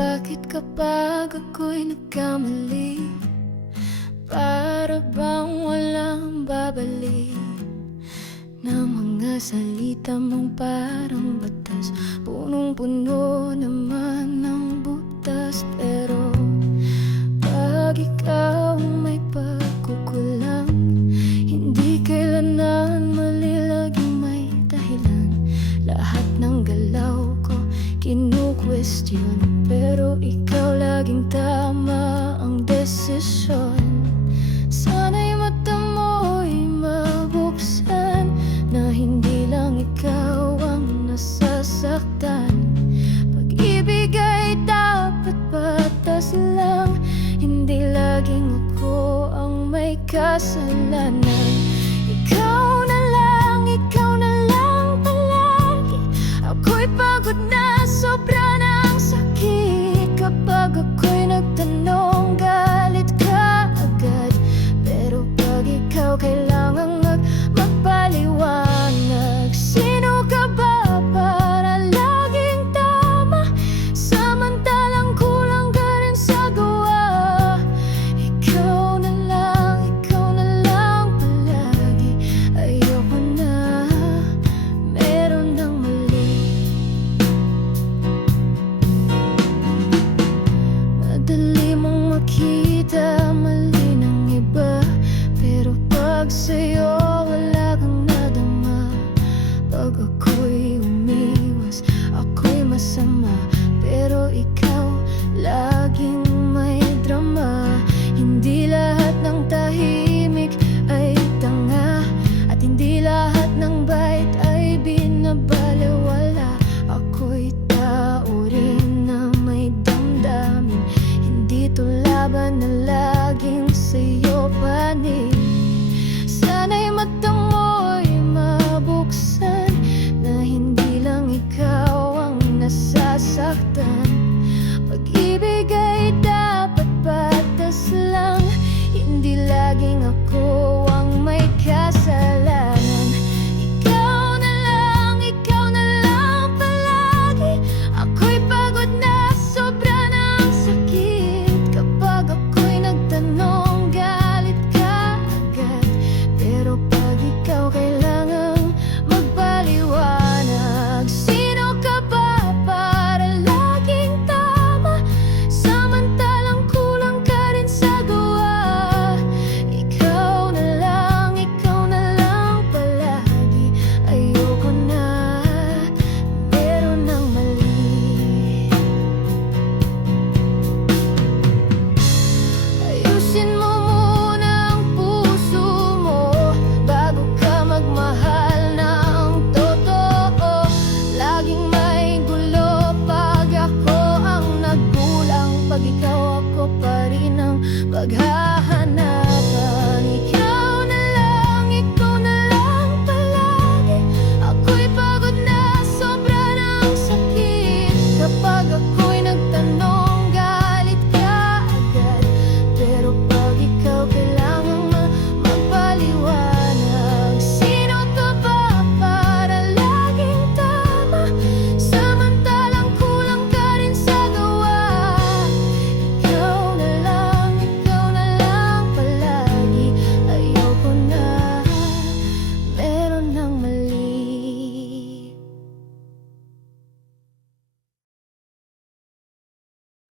Bakit kapag ako'y nagkamali? Para bang walang babalik Na mga salita mong parang batas Punong-puno naman ng butas. Pero pag ikaw Pero ikaw laging tama ang desisyon. Sana'y mata mo'y mabuksan Na hindi lang ikaw ang nasasaktan. Pag-ibig ay dapat batas lang Hindi laging ako ang may kasalanan sa'yo wala kang nadama. Pag ako'y umiwas, ako'y masama. Pero ikaw, laging may drama. Hindi lang bug